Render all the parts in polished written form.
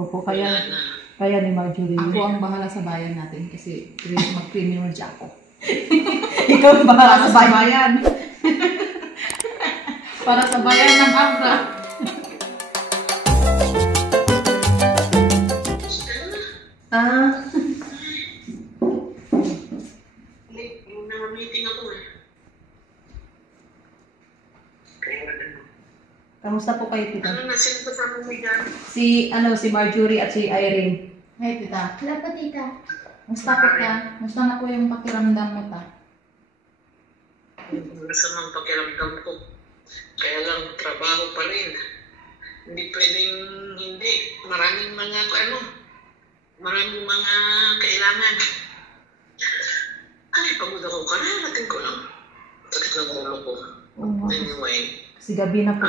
Opo, kaya ni Marjorie. Ako ang bahala sa bayan natin kasi mag-premium ako. Ikaw ang bahala sa bayan. bayan. Para sa bayan ng Abra. Meeting ako eh. Kamusta po kayo, tita? Ano na sino pa sa mga Si Marjorie at si Irene. Hey, tita. Wala pa, tita. Musta po ka? Musta na po yung pakiramdam mo, ta? Masamang pakiramdam ko. Kaya lang trabaho pa rin. Hindi pwedeng hindi. Maraming mga kailangan. Ay, pagod ako. Kararating ko lang. Sakit ng ulo ko. Anyway. Kasi gabi na po.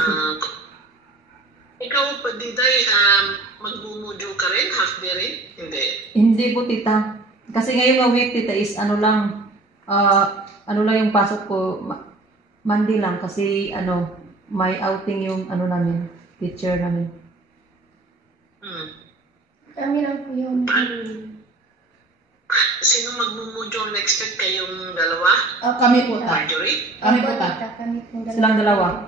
Ikaw pa, Diday, magbumudyo ka rin? Half day rin? Hindi. Hindi po, tita. Kasi ngayong week, tita, is ano lang yung pasok ko, Monday lang. Kasi may outing yung namin, teacher namin. Kami lang po yun. Sino magbumudyo? Expect kayong dalawa? Kami po, ta. Marjorie? Kami po, ta. Tita, kami po. Silang dalawa.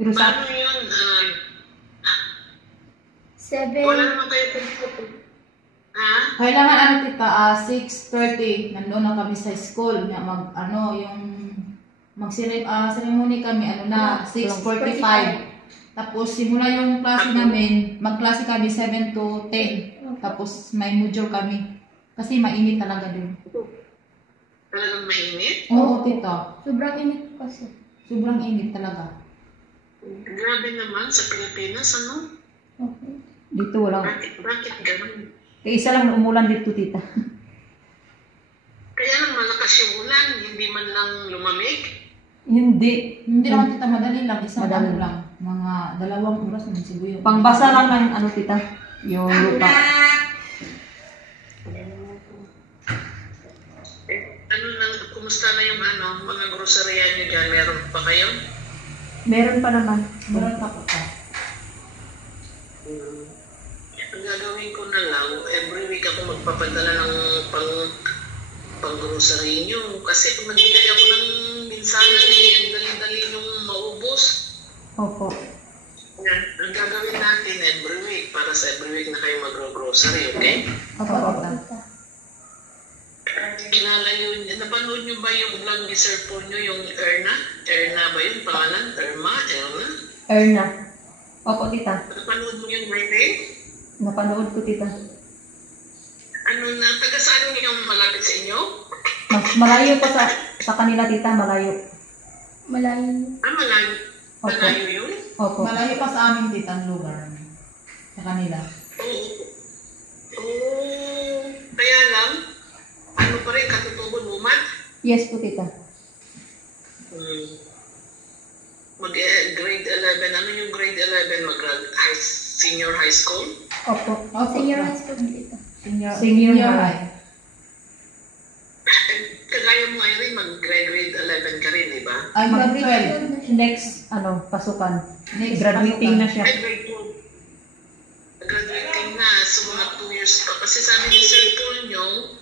Pero Paano yun? 7. Wala naman kayo pumunta. Ha? Kailangan tita, 6:30 nandoon na kami sa school. Ceremony kami 6:45. Tapos simula yung klase namin, magklase kami 7 to 10. Tapos may module kami. Kasi mainit talaga dun. Talagang mainit? Oo, tita. Sobrang init po kasi. Sobrang init talaga. Grabe naman sa Pilipinas, ano? Okay. dito walang. Bakit ganun? Kaya isa lang na umulan dito, tita. Kaya lang malakas yung ulan, hindi man lang lumamig. Hindi. Hindi naman tita, madali lang. Isang Madali. ano lang. Mga 2 oras naman siguro yun. Pangbasa lang ng tita. Yung lupa. Kumusta na yung mga grocery niyo dyan? Meron pa kayo? Meron pa naman. Meron pa po ka. Ang gagawin ko na lang, every week ako magpapadala ng pang-grocery niyo. Kasi kung nagbigay ako ng minsanan ang dali-dali nyung maubos. Opo. Yan, ang gagawin natin every week, para sa every week na kayo mag-grocery, okay? Opo, tita. Kilala yun, napanood nyo ba yung vlog ni Sir Paul nyo, yung Erna? Erna ba yun? Pangalan? Erna? Erna. Opo, tita. Napanood mo yun, Mayday? Napanood ko, tita. Taga saan yung malapit sa inyo? Malayo pa sa kanila, tita. Malayo. Malayo. Malayo. Opo. Malayo yun? Opo. Malayo pa sa amin tita ang lugar. Sa kanila. Oo. Kaya lang, pa rin, katutubo lumat? Yes po, tita. Mag-grade 11. Ano yung grade 11? Senior high school? Opo. Senior high school, tita. Senior high. Kagaya mo ngayon, mag-grade 11 ka rin, di ba? Ay, mag-12. Next, pasukan. Next, Graduating pasukan. na siya. Ay, grade 2. Graduating na. So, mga 2 years pa. Kasi sabi ni Sir Paul nyo,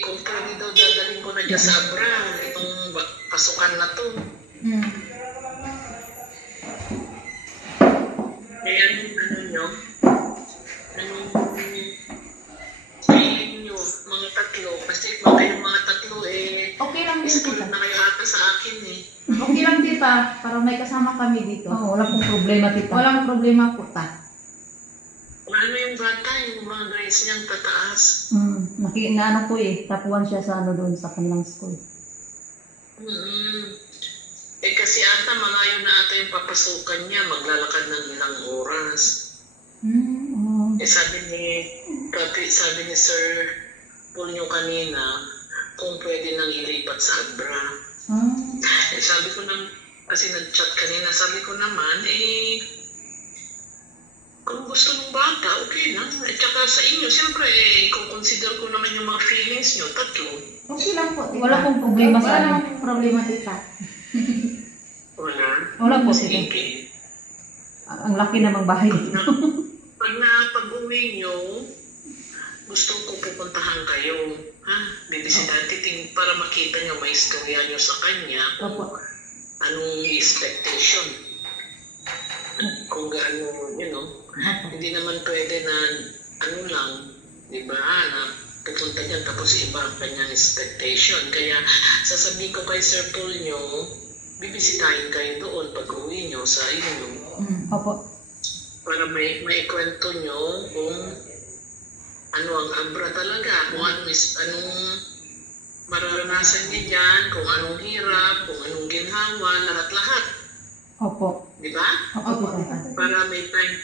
kung pwede daw dadalhin ko na dyan sa Abra, itong pasukan na to. Kaya mga tatlo, kasi kayong mga tatlo Okay lang din, school tita. na kayo ata sa akin Okay lang, tita. Para may kasama kami dito. Wala pong problema, tita. Walang problema po, ta. Ano yung bata, yung mga guys niyang tataas? Naano po tapuan siya sa doon sa kanilang school. Kasi ata malayo na ata yung papasukan niya, maglalakad ng ilang oras. Sabi ni Sir Paul nyo kanina, kung pwede nang ilipat sa Abra. Sabi ko kasi nag-chat kanina, sabi ko naman, kung gusto ng bata, okay lang. At saka sa inyo, siyempre, consider ko naman yung mga feelings nyo, tatlo. Okay lang po, tita. Wala pong problema sa Wala amin. namang problema, tita. Wala? Wala po, tita. Sige. Ang laki namang bahay. Pag-uwi nyo, gusto ko pupuntahan kayo. Ha? Bibisitahin titing para makita nyo, may istorya nyo sa kanya. Opo. Anong expectation? Kung gaano, hindi naman pwede na, di ba, na pupunta niya tapos iba ang kanyang expectation. Kaya sasabihin ko kay Sir Paul nyo, bibisitahin kayo doon pag-uwi nyo sa inyo. Opo. Para may kwento nyo kung ano ang abra talaga, kung anong mararanasan niya dyan, kung anong hirap, kung anong ginhawa, lahat-lahat. Opo. Di ba? Opo. Para may time,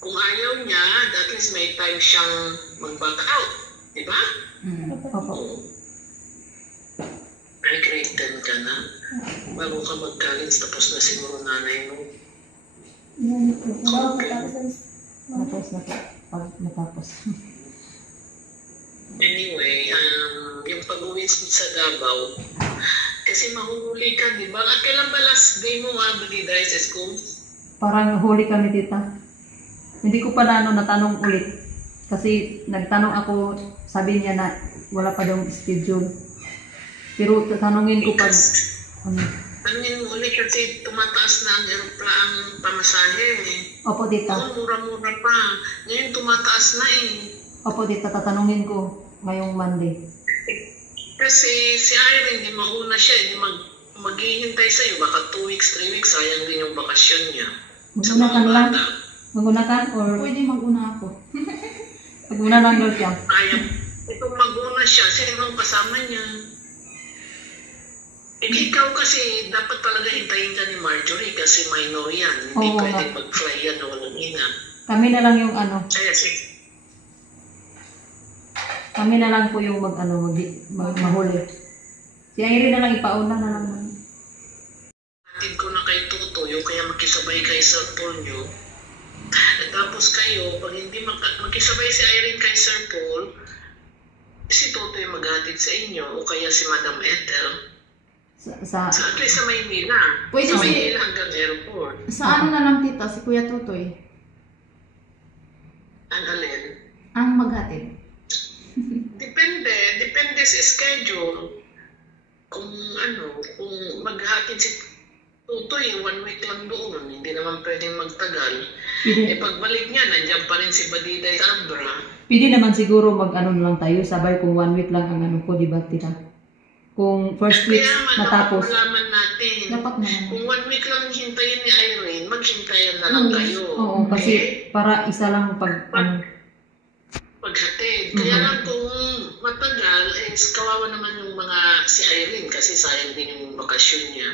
kung ayaw niya, at least may time siyang mag-back out. Di ba? Opo. Ay, grade 10 ka na. Bago ka mag-college, tapos na siguro nanay mo. Natapos na po. Pag natapos. Anyway, yung pag-uwi sa Davao, kasi mahuhuli ka, di ba? At kailan ba last day mo, Baliday, sa school? Parang huli kami, tita. Hindi ko pa natanong ulit. Kasi nagtanong ako, sabi niya na wala pa daw schedule. Pero tanongin ko pag... Tanongin mo ulit kasi tumataas na ang aeroplan pamasahe. Opo, tita. Oo, mura-mura pa. Ngayon tumataas na eh. Opo, tita. Tatanungin ko ngayong Monday. Kasi si Irene, di mauna siya. Di maghihintay sa'yo. Baka 2 weeks, 3 weeks. Sayang din yung bakasyon niya. Magunakan lang? Magunakan or... Pwede mag-una ako. Maguna lang daw siya. Kaya, itong mag-una siya, sino ang kasama niya? Ikaw kasi, dapat talaga hintayin ka ni Marjorie kasi minor yan. Hindi Oo, pwede mag-fly yan na walang ina. Kami na lang yung ano. Kaya sige. Kami na lang po yung mahuli. Si Irene na lang ipauna na lang. Atid ko na kay Tutoy, kaya makisabay kay Sir Paul nyo. At tapos kayo, pag hindi makisabay si Irene kay Sir Paul, si Tutoy maghatid sa inyo o kaya si Madam Ethel. Sa at least sa Maynila. Pwede sa si- Maynila hanggang airport. Sa ano na lang, tita, si Kuya Tutoy. Ang alin? Ang maghatid. Depende sa schedule. Kung maghatid si Tutoy, 1 week lang doon. Hindi naman pwedeng magtagal. Pagbalik niya, nandiyan pa rin si Badiday sa Abra. Pwede naman siguro lang tayo. Sabay kung 1 week lang ang ko, di ba, tita? Kung first week matapos. Kaya malaman natin. Dapat naman. Kung 1 week lang hintayin ni Irene, maghintayan na lang kayo. Oo, kasi para isa lang paghatid. Kaya lang kung matagal, kawawa naman yung mga si Irene kasi sayang din yung bakasyon niya.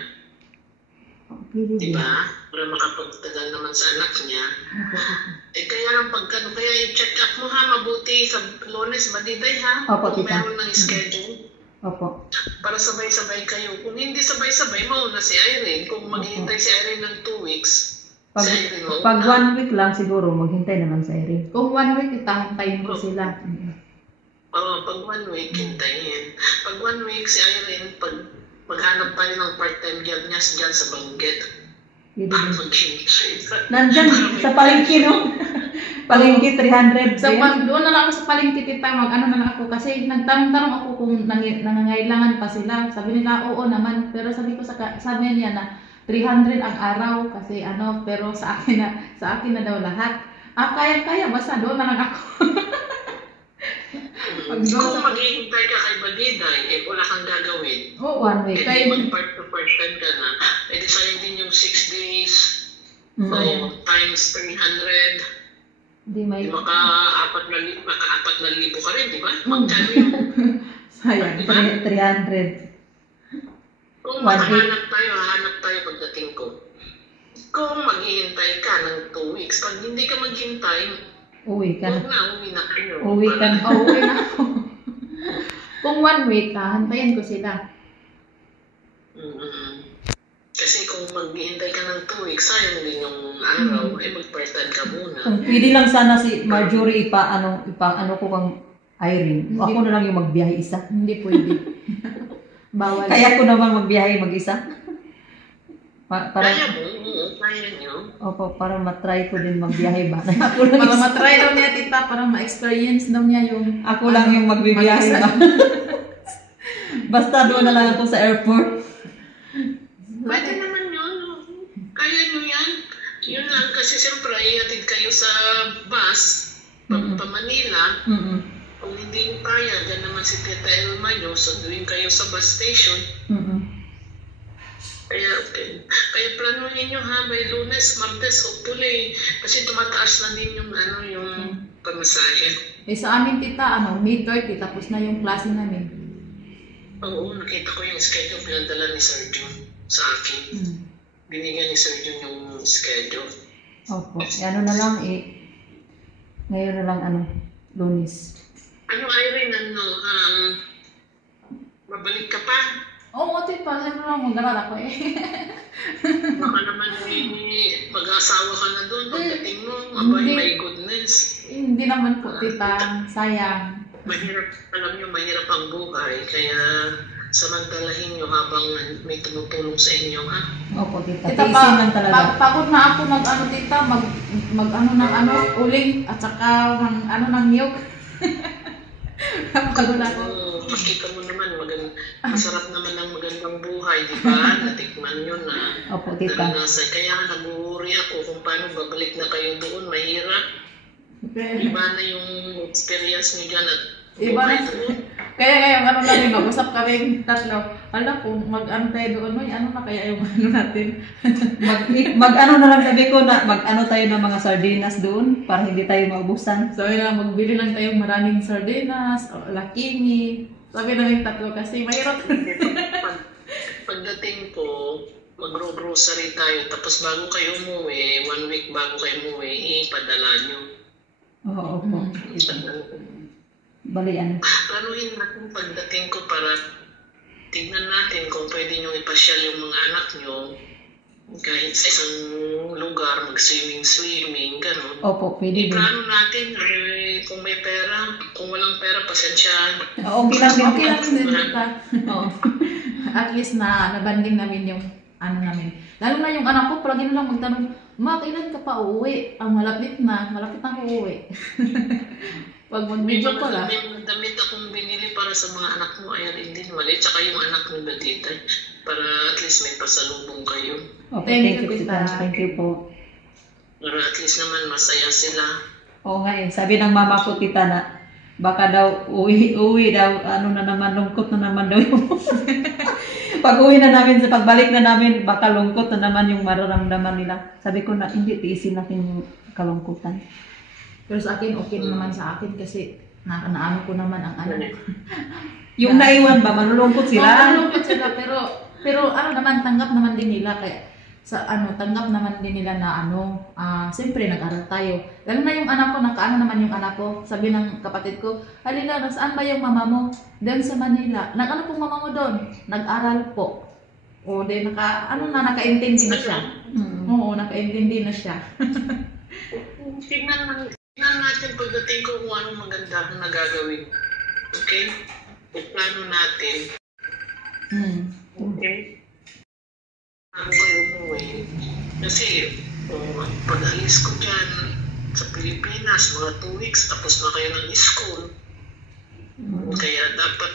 Diba? Para makapagtagal naman sa anak niya. Kaya lang kaya i-check up mo ha, mabuti sa Lunes, Badiday ha? Opo, Kung tita. meron ng schedule. Opo. Para sabay-sabay kayo. Kung hindi sabay-sabay, mauna si Irene. Kung maghihintay si Irene ng 2 weeks, si Irene mauna. Pag 1 week lang siguro, maghintay na lang sa Irene. Kung 1 week, hintayin ko sila. Oo, pag 1 week, hintayin. Pag 1 week, si Irene, maghanap pa rin ng part-time job niya dyan sa Banggit. Nandyan sa palengke, no? Palengke 300. Doon na lang ako sa palengke, tita, na lang ako kasi nagtanong-tanong ako kung nangangailangan pa sila. Sabi nila, oo naman, pero sabi niya na 300 ang araw kasi pero sa akin na daw lahat. Kaya basta doon na lang ako. Kung maghihintay ka kay Badiday, wala kang gagawin. Oo, 1 week. Kaya mag-part to part time ka na. Sayang din yung 6 days. Times 300. Hindi may... Maka-4,000 ka rin, di ba? Magkano yun? Sayang, Diba? 300. Kung 1 week. hahanap tayo pagdating ko. Kung maghihintay ka ng 2 weeks, pag hindi ka maghintay, Uwi ka na. uwi na kayo. Uwi ka na. Uwi na ako. Kung 1 week, hantayin ko sila. Kasi kung maghihintay ka ng 2 weeks, sayang din yung araw, mag-part-time ka muna. Kung pwede lang sana si Marjorie ano ko kang Irene. Ako na lang yung magbiyahe isa. Hindi pwede. Bawal. Kaya ko naman magbiyahe mag-isa. Para, Kaya mo, oo, kaya nyo. opo, para matry ko din magbiyahe ba? Ako lang, Para matry daw niya, tita, para ma-experience daw niya yung... ako lang yung magbibiyahe ba? Basta doon na lang ako sa airport. Pwede naman yun. Kaya nyo yan. Yun lang, kasi siyempre, ihatid kayo sa bus, pa Manila. Mm-mm. Kung hindi nyo kaya, dyan naman si Tita Elma nyo, sunduin kayo sa bus station. Mm-mm. Kaya, okay. Kaya planuhin nyo ha, by Lunes, Martes, hopefully. Kasi tumataas na din yung, yung pamasahe. Eh, sa amin, tita, May 30, tapos na yung klase namin. Oo, nakita ko yung schedule pinadala ni Sir Jun sa akin. Binigyan ni Sir Jun yung schedule. Opo, ano na lang ngayon na lang Lunes. Irene, babalik ka pa? Oo, tita, siyempre lang mag-aral ako eh. Baka naman mag-asawa ka na doon pagdating mo. Abay, Hindi. my goodness. Hindi naman po, tita, sayang. Mahirap, alam nyo, mahirap ang buhay. Kaya samantalahin nyo habang may tumutulong sa inyo, ha? Opo, tita. Tita, Tiisin lang talaga. pagod na ako tita, uling, at saka ng niyog. Pagod ako. Makita mo naman, masarap naman ang magandang buhay, di ba? Natikman nyo na. Opo, tita. Kaya nag-uuri ako kung paano babalik na kayo doon. Mahirap. Iba na yung experience nyo dyan at Iba buhay na. doon. Kaya ngayon, namin, mag-usap kami tatlo. Alam ko, tayo doon, na kaya yung natin. Mag-ano na lang sabi ko na mag-ano tayo ng mga sardinas doon para hindi tayo maubusan. So, magbili lang tayo maraming sardinas, lakini. Sabi namin tatlo kasi mahirap. Pagdating ko, mag-grocery tayo. Tapos bago kayo umuwi, 1 week bago kayo umuwi, ipadala nyo. Oo, opo. Balian. Planuhin natin pagdating ko para tignan natin kung pwede nyo ipasyal yung mga anak nyo kahit sa isang lugar, mag-swimming, gano'n. Opo, pwede din. Plano natin, kung may pera, kung walang pera, pasensyahan. Okay lang din. Okay lang din, tita. Oo. At least nabanding namin yung namin. Lalo na yung anak ko, palagi na lang magtanong, Ma, kailan ka pa uuwi? Malapit na ako uuwi. Pag mag-medyo ko lang. May mga damit akong binili para sa mga anak mo, ayan din mali. Tsaka yung anak mo na dito, para at least may pasalubong kayo. Okay, Thank thank you, you, tita. tita. Thank you po. Para at least naman masaya sila. Oo nga sabi ng mama ko, tita, na baka daw uwi daw, na naman, lungkot na naman daw yung pag uwi na namin, sa pagbalik na namin, baka lungkot na naman yung mararamdaman nila. Sabi ko na, hindi, tiisin natin yung kalungkutan. Pero sa akin, okay naman sa akin kasi naano ko naman ang Yung naiwan ba, malulungkot sila? Malulungkot sila, pero naman, tanggap naman din nila. Kaya, tanggap naman din nila na siyempre nag-aral tayo. Lalo na yung anak ko, naman yung anak ko. Sabi ng kapatid ko, halila, nasaan ba yung mama mo? Doon sa Manila. Nag-ano pong mama mo doon? Nag-aral po. O, nakaintindi na siya. Oo, nakaintindi na siya. Tignan natin pagdating ko kung anong maganda na gagawin. Okay? Plano natin. Okay? Ano kayo umuwi? Kasi, pag alis ko dyan sa Pilipinas, mga 2 weeks, tapos na kayo ng school. Kaya dapat,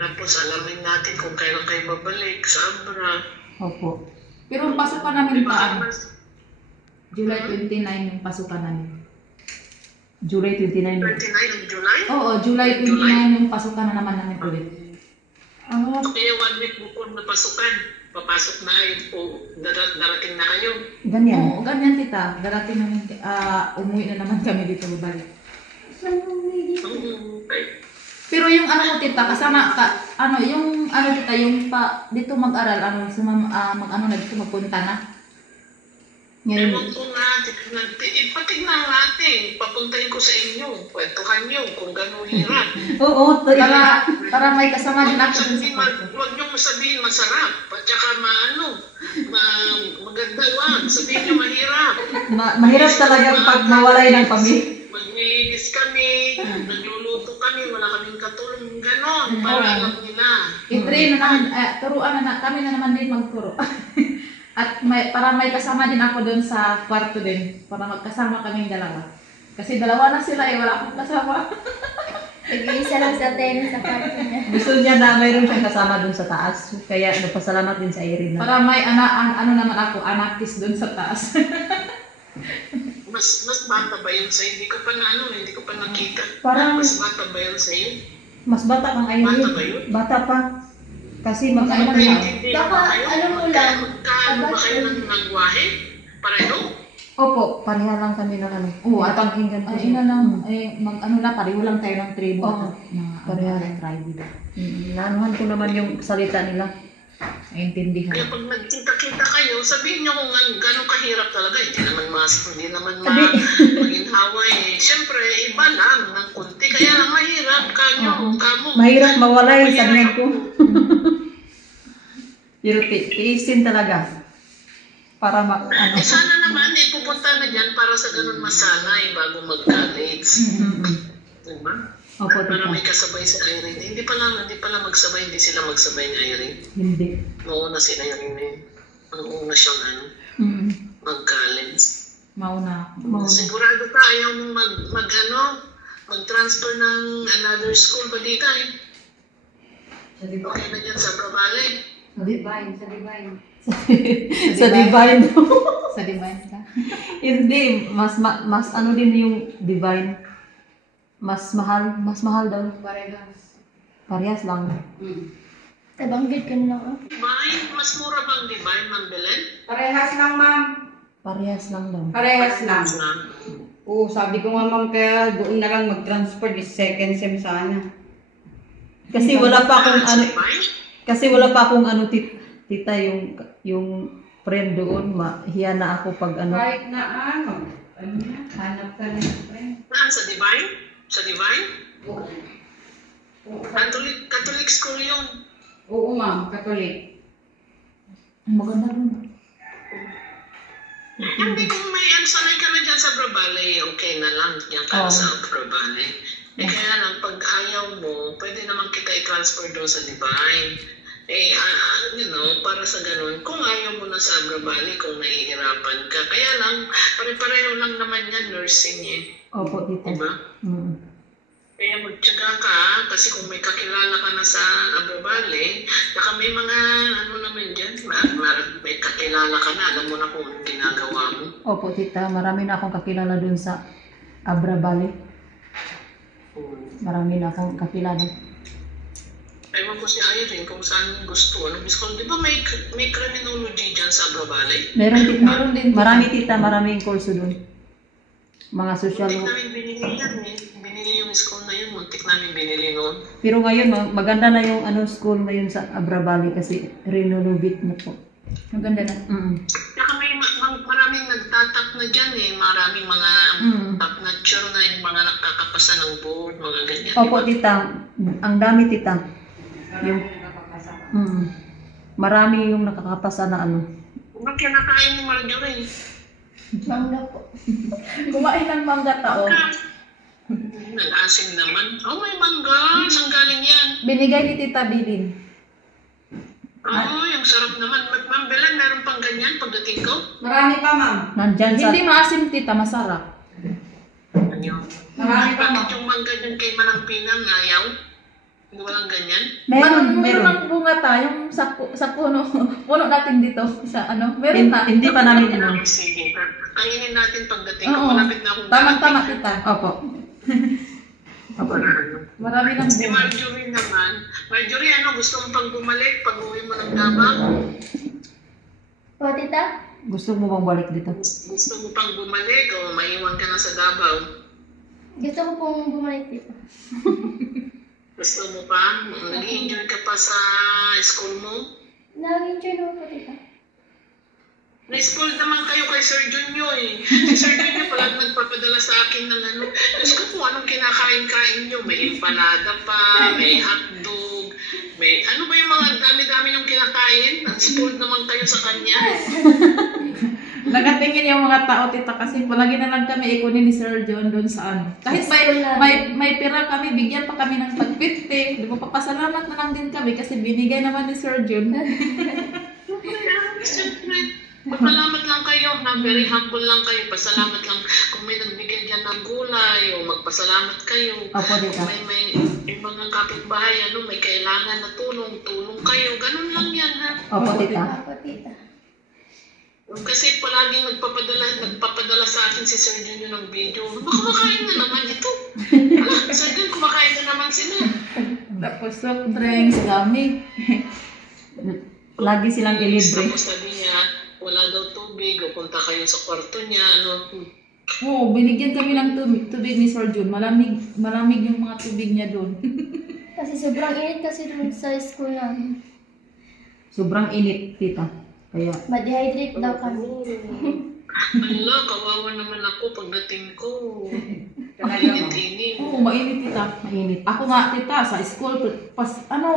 tapos alamin natin kung kailan kayo babalik sa Abra. Opo. Pero pasukan namin July 29 yung pasukan namin. July 29. 29 ng July? Oo, July 29 yung pasukan na naman namin ulit. Kaya 1 week before na pasukan, papasok na kayo o darating na kayo. Ganyan. Oo, ganyan tita. Darating namin, umuwi na naman kami dito babalik. Okay. Pero yung mo tita, kasama ka, yung tita, yung dito mag-aral, dito magpunta na. Ewan ko nga, patignan natin, papuntahin ko sa inyo, kwentuhan nyo kung gano'ng hirap. Oo, Para may kasama din ako dun sa kwarto. Huwag nyo sabihin masarap, at saka maganda, wag. Sabihin nyo mahirap. mahirap talaga pag mawalay ng pamilya. Maglinis kami, nagluluto kami. kami, wala kaming katulong, ganon, para alam nila. I-train na naman, turuan na kami na naman din magturo. At para may kasama din ako doon sa kwarto din, para magkasama kaming dalawa. Kasi dalawa na sila wala akong kasama. Nag-iisa lang sa tennis sa kwarto niya. Gusto niya na mayroon siyang kasama dun sa taas. Kaya nagpasalamat din sa Irene. Para may ano naman ako, anakis doon sa taas. Mas bata ba yun sa'yo? Hindi ko pa nakita. Parang Mas bata ba yun sa'yo? mas bata kang Bata ba Irene. yun? Bata pa. Kasi mag-ano Baka lang. Baka, ano mo lang, Magkano ba kayo ng nagwahe? Pareho? Opo, pareha lang kami ng ano. Oo, at Napakinggan ko ay siya. na lang, mag-ano na, pareho lang tayo ng tribo. Oo. Pareha. Tribe. Naanuhan ko naman yung salita nila. Naintindihan. Kaya pag nagkita-kita kayo, sabihin niyo kung gano'ng kahirap talaga. Hindi naman maginhawa eh. Siyempre, iba lang ng kunti. Kaya lang mahirap kamo. Mahirap mawalay, sabi ko. Pero tiisin talaga. Para ano. Sana naman, pupunta na dyan para sa ganun masanay bago mag-college. Diba? Opo, Para tita. may kasabay si Irene. Hindi pala magsabay, hindi sila magsabay ni Irene. Hindi. Noong una si Irene eh. Noong una siyang mag-college. Mauna ako. Mauna. Sigurado ka, ayaw mong mag-transfer ng another school ba dito eh? Okay na dyan sa Bravale. Sa Divine. Sa Divine ka. Hindi, mas ano din yung Divine. Mas mahal daw. Parehas lang. Tabanggit ka na lang. Divine? Mas mura bang Divine, Ma'am Belen? Parehas lang, ma'am. Parehas lang daw. Parehas lang. Na. Oo, sabi ko nga, ma'am, kaya doon na lang mag-transfer this second sem sana. Kasi wala pa akong ano, Divine? kasi wala pa akong ano tita yung friend doon, hiya na ako pag ano. Kahit na ano hanap ka na ng friend. Saan? Sa Divine? Sa Divine? Oo. Catholic school yun. Oo, ma'am, Katolik. Maganda doon. Hindi kung may sanay ka na dyan sa Bravale, okay na lang. Diyan ka na sa Bravale. Kaya lang, pag ayaw mo, pwede naman kita i-transfer doon sa Divine. Para sa ganun, kung ayaw mo na sa Bravale, kung nahihirapan ka. Kaya lang, pare-pareho lang naman yan, nursing eh. Opo, tita. Diba? Kaya magtyaga ka, kasi kung may kakilala ka na sa Bravale, saka may mga, naman dyan, may kakilala ka na, alam mo na kung anong ginagawa mo. Opo, tita. Marami na akong kakilala doon sa Abra Valley. Marami na akong kakilala. Ewan ko si Irene kung saan gusto. Di ba may criminology dyan sa Bravale? Meron tita. Meron din, tita. Marami tita, maraming kurso doon. Mga social Muntik work. namin binili yan eh. Binili yung school na yun. Muntik namin binili noon. Pero ngayon, maganda na yung school ngayon sa Abra Valley kasi renovate na po. Maganda na. Saka may maraming nagtatap na dyan eh. Maraming mga top notcher na yung mga nakakapasa ng board, mga ganyan. Opo, tita. Ang dami, tita. Yung, marami yung nakakapasa na ano. Ano kinakain ni Marjorie? Mangga po. Kumain ng mangga tao. Nag-asim naman. Oh, may mangga. Saan galing yan? Binigay ni Tita Bilin. Oh, yung sarap naman. Ma'am Belen, meron pang ganyan pagdating ko? Marami pa, ma'am. Nandyan sa... Hindi maasim, Tita, masarap. Ano? Marami pa, Bakit ma'am. yung mangga dyan kay Manang Pinang ayaw? Hindi walang ganyan? Meron ng bunga yung sa puno. Puno natin dito. Sa ano? Meron na. Hindi pa namin ano. Sige. Kainin natin pagdating ko. Oo. Malapit na akong Tama-tama, Tita. Opo. Marami ng Si bunga. Marjorie naman. Marjorie, ano? Gusto mo pang bumalik pag uwi mo ng Davao? O, tita? Gusto mo bang balik dito? Gusto mo pang bumalik o maiwan ka na sa Davao? Gusto ko pong bumalik dito. Gusto mo pa? Nag-i-enjoy ka pa sa school mo? Nag-enjoy naman po, tita. Na-spoiled naman kayo kay Sir Junyo eh. Si Sir Junyo pala nagpapadala sa akin ng ano. Diyos ko kung anong kinakain-kain nyo. May empanada pa, may hotdog, may ano ba yung mga dami-dami yung kinakain? Na-spoiled naman kayo sa kanya. Nakatingin yung mga tao, tita, kasi palagi na lang kami ikunin ni Sir John doon sa ano. Kahit may pera kami, bigyan pa kami ng tag-50. Di ba, papasalamat na lang din kami kasi binigay naman ni Sir John. Siyempre, magpasalamat lang kayo, ha? Very humble lang kayo. Pasalamat lang kung may nagbigay dyan ng gulay o magpasalamat kayo. Opo, tita. May mga kapitbahay, may kailangan na tulong kayo. Ganun lang yan, ha? Opo, tita. Ako, tita. Kasi palaging nagpapadala sa akin si Sir Jun ng video. Kumakain na naman ito. Sir Jun, kumakain na naman sila. Tapos soft drinks, gamit. Lagi silang ilibre. Tapos sabi niya, wala daw tubig, o punta kayo sa kwarto niya, Oo, binigyan kami ng tubig ni Sir John. Malamig yung mga tubig niya doon. Kasi sobrang init kasi dun sa school namin. Sobrang init, tita. Kaya, Ma-dehydrate daw kami. Ala, kawawa naman ako pagdating ko. Mainit-init. Oo, mainit, tita. mainit. Ako nga, tita, sa school,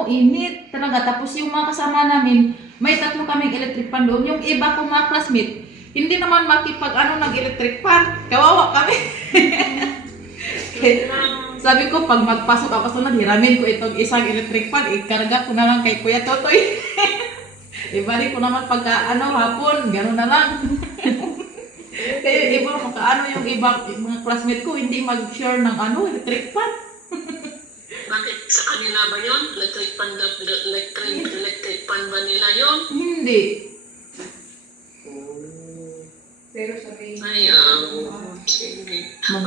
init talaga. Tapos yung mga kasama namin, may 3 kaming electric fan doon. Yung iba kong mga classmate, hindi naman ng electric fan. Kawawa kami. Sabi ko, pag magpasok ako sunod, hiramin ko itong isang electric fan, ikarga ko na lang kay Kuya Totoy. Ibalik ko naman pagka hapon, gano'n na lang. Kaya iba, yung mga classmate ko, hindi mag-share ng electric fan. Bakit sa kanila ba yun? Electric fan ba nila yun? Hindi. Pero sabi, Ay, sige.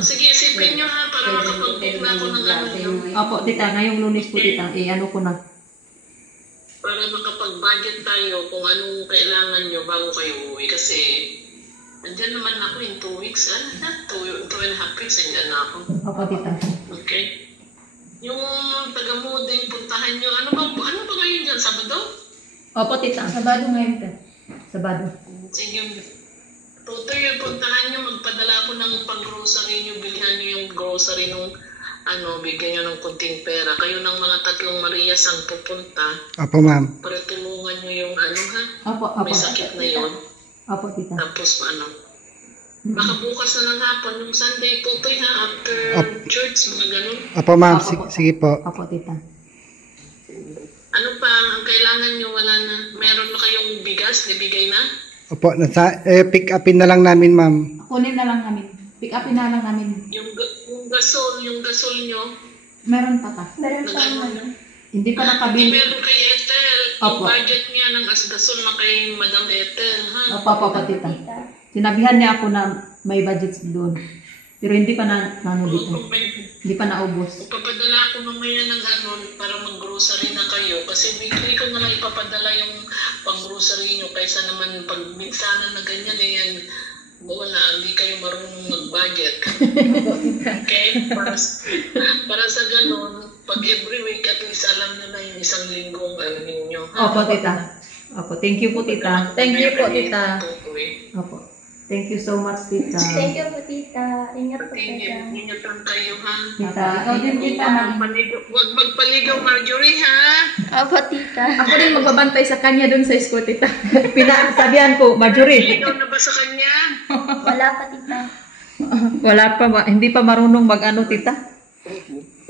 Sige, isipin nyo, ha, para makapag-book na ako ng yun. Opo, tita. Ngayong Lunes po, tita. Ano ko na. Para makapag-budget tayo kung anong kailangan nyo bago kayo uwi. Kasi, andyan naman ako in 2 weeks. 2.5 weeks, andyan na ako. Opo, tita. Okay. Yung taga-modeng, puntahan nyo. Ano ba kayo dyan? Sabado? Opo, tita. Sabado ngayon, tita. Sabado. Sige. Tutoy, yung puntahan nyo. Magpadala ako ng pag-grocery nyo. Bilhan nyo yung grocery nung bigyan nyo ng kunting pera. Kayo ng mga 3 Marias ang pupunta. Opo, ma'am. Para tulungan nyo yung ha? Opo, opo. May sakit na yon. Opo, tita. Tapos baka bukas na ng hapon, yung Sunday, tutoy ha, after church, mga ganun. Opo, ma'am. Opo, Sige po. Opo, tita. Ano pa, ang kailangan nyo, wala na. Meron na kayong bigas, nabigay na? Opo, pick upin na lang namin, ma'am. Kunin na lang namin. Pick upin na lang namin. Yung gasol nyo, Meron pa ta. Meron pa naman. Hindi pa hindi nakabili. meron kay Ethel. Yung Opo. budget niya ng gasol na kay Madam Ethel, ha? Opo, opo, tita. Tita. Sinabihan niya ako na may budgets doon. Pero hindi pa dito. Hindi pa naubos. Ipapadala ako mamaya ng para mag-grocery na kayo. Kasi weekly ko na lang ipapadala yung pang-grocery nyo. Kaysa naman pag minsanan na ganyan, wala, hindi kayo marunong mag-budget. Okay? Para sa ganun, pag every week at least alam nyo na yung isang linggong ninyo. Opo, tita. Opo, thank you po, tita. Thank you po, tita. Opo. Thank you so much, tita. Thank you po, tita. Ingat po kayo. Ingat lang kayo, ha? Tita, Ikaw din, tita. Huwag magpaligaw, Marjorie, ha? Opo, tita. Ako din magbabantay sa kanya doon sa school, tita. Sabihan ko, Marjorie. Ligaw na ba sa kanya? Wala pa, tita. Wala pa, hindi pa marunong tita.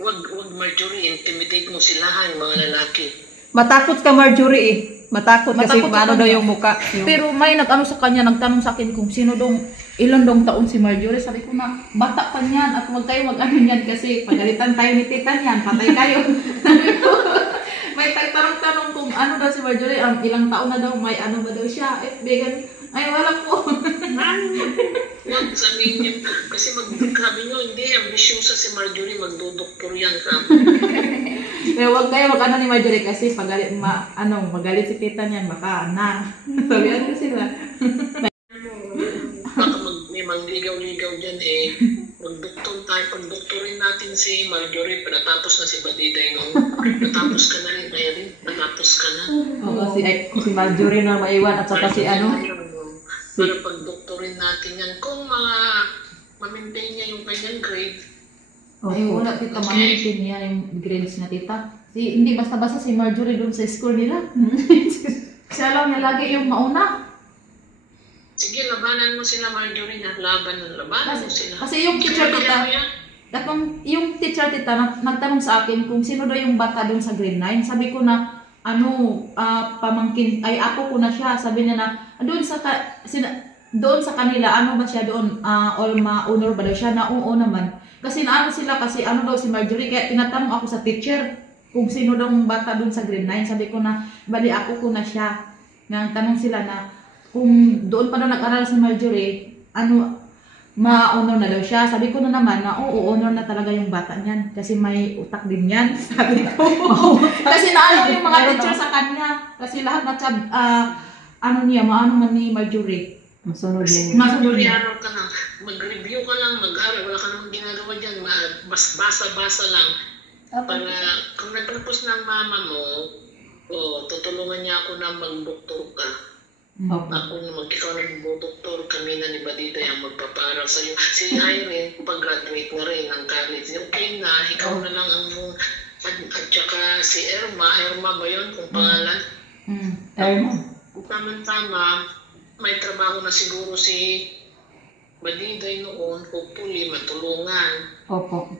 Huwag, Marjorie, intimidate mo sila, ha, yung mga lalaki. Matakot ka, Marjorie eh. Matakot kasi Matakot paano ka daw ba? yung muka. Pero may sa kanya, nagtanong sa akin kung ilan dong taon si Marjorie. Sabi ko na, bata pa niyan at huwag kayo niyan kasi pagalitan tayo ni tita niyan, patay kayo. Sabi ko, may tanong kung ano daw si Marjorie, ilang taon na daw, may ba daw siya, vegan. Ay, wala po. Huwag sabihin niyo, kasi sabi niyo, hindi, ambisyosa si Marjorie, magdodoktor yan ka. Pero huwag kayo ni Marjorie kasi magalit si tita niyan, baka sabihan ko sila. Baka may mangligaw-ligaw dyan magdoktor tayo, pagdoktorin natin si Marjorie, natapos na si Badiday natapos ka na rin, Mary, natapos ka na. Oo, si Marjorie na maiwan at saka si Para pagdoktorin natin yan, kung ma-maintain niya yung kanyang grade. Ay, wala tita, ma-maintain niya yung grades na tita. Hindi basta-basta si Marjorie doon sa school nila. Siya lang niya lagi yung mauna. Sige, labanan mo sila, Marjorie, na labanan mo sila. Kasi yung teacher tita, yung teacher tita nagtanong sa akin kung sino daw yung bata doon sa grade 9. Sabi ko na, pamangkin, ay apo ko na siya. Sabi niya na, doon sa kanila, ano ba siya doon, or ma-honor ba daw siya? Na oo naman. Kasi naano sila, kasi ano daw si Marjorie, kaya tinatanong ako sa teacher kung sino daw yung bata doon sa grade 9. Sabi ko na, bali ako ko na siya. Nang tanong sila na, kung doon pa daw nag-aral si Marjorie, ma-honor na daw siya. Sabi ko na naman na, oo, honor na talaga yung bata niyan. Kasi may utak din yan. Sabi ko. Kasi naano yung mga teacher sa kanya. Kasi lahat na maano man ni Marjorie. Masunod din. Marjorie, araw ka na. Mag-review ka lang, mag-aral. Wala ka namang ginagawa dyan. Basa-basa lang. Para kung nagtapos ng mama mo, tutulungan niya ako na mag-doktor ka. Ako na ikaw na mag-doktor, kami na ni Badita yung magpaparal sa'yo. Si Irene, pag-graduate na rin ng college. Okay na, ikaw na lang ang at saka si Erma ba yun kung pangalan? Erma. Kung tama-tama, may trabaho na siguro si Badiday noon, hopefully matulungan. Opo.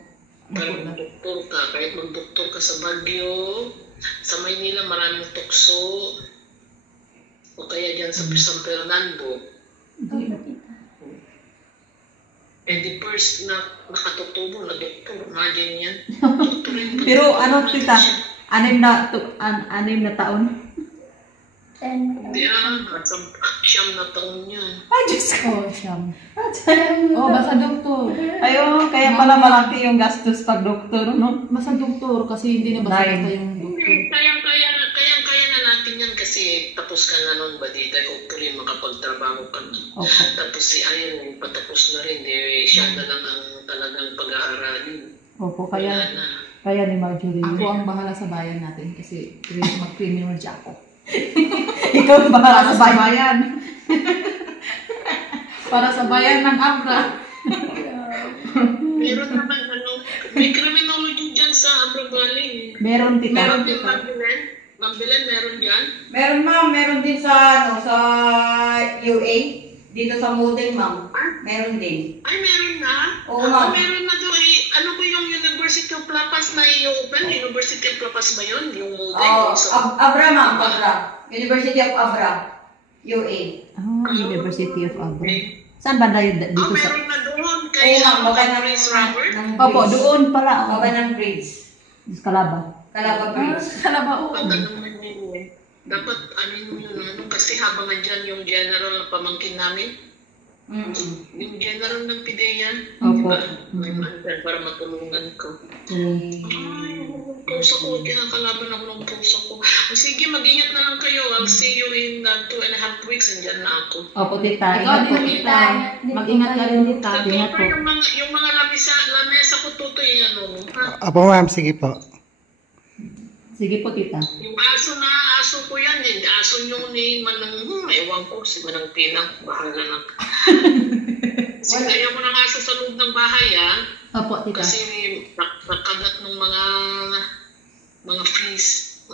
Para mag-doktor ka, kahit mag-doktor ka sa Baguio, sa Maynila maraming tukso, o kaya dyan sa San Fernando. And the first na nakatutubo na doktor, imagine yan. Pero ano tita, 6 na taon? 10. Hindi siyam na taon yan. Ay, Diyos ko. Siyam. Basta doktor. Ayun, kaya pala malaki yung gastos pag doktor, no? Basta doktor kasi hindi na basta yung doktor. Kaya na natin yan kasi tapos ka na nun ba dito, hopefully makapagtrabaho ka na. Okay. Tapos si Irene patapos na rin, siya na lang ang talagang pag-aaralin. Opo, Wala kaya na. ni Marjorie. Ako ang bahala sa bayan natin kasi mag-criminal siya ako. Ikaw ang bahala sa bayan. bayan. Para sa bayan ng Abra. Meron naman may criminology dyan sa Abra Valley. Meron tita. Meron din Mambilan, meron dyan? Meron ma'am, meron din sa UA. Dito sa Model ma'am. Meron din. Ay, meron na? Oo, ma'am. Meron na doon. Ano ko yung University of La Paz na i-open? University of La Paz ba yun? Yung Model? Abra ma'am, Abra. University of Abra. UA. University of Abra. Saan banda yun? Dito sa... Meron na doon. Kaya baka ng Prince Robert? Opo, doon pala. Baba ng bridge. Kalaba. Kalaba bridge. Kalabao. Dapat mo yun, kasi habang nandyan yung general na pamangkin namin, yung general ng PIDEA, Opo. may mandal para matulungan ko. Mm. Ay, puso ko, kinakalaban ako ng puso ko. Sige, mag-ingat na lang kayo. I'll see you in 2.5 weeks, andyan na ako. Opo, tita. Ikaw Ingat po. din tita. Mag-ingat ka rin tita. Ingat po. Yung mga lamesa ko tutoy, Apo ma'am, sige po. Sige po, tita. yung aso ko yan, aso nyo ni Manang, ewan ko, si Manang Pinang, bahala na. Sige, ayaw ko ng aso sa loob ng bahay, Opo, tita. kasi nakagat ng mga fleas.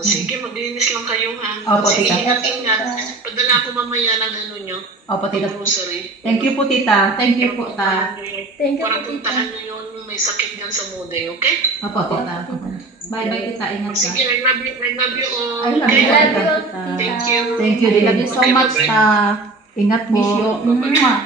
Sige, maglinis lang kayo, ha? Opo, Sige, tita. ingat. Padala ko mamaya ng nyo. Opo, tita. Grocery. Thank you po, tita. Thank you po ta. Thank you Para po, puntahan tita. nyo yung may sakit dyan sa Mude, okay? Opo, tita. Bye-bye tita. Ingat ka. Sige, I love you all. I love Okay? you. I love you, Tita. Thank you. Thank you. Love you so Okay, much bye-bye. ta. Ingat po. Miss you. Mwah.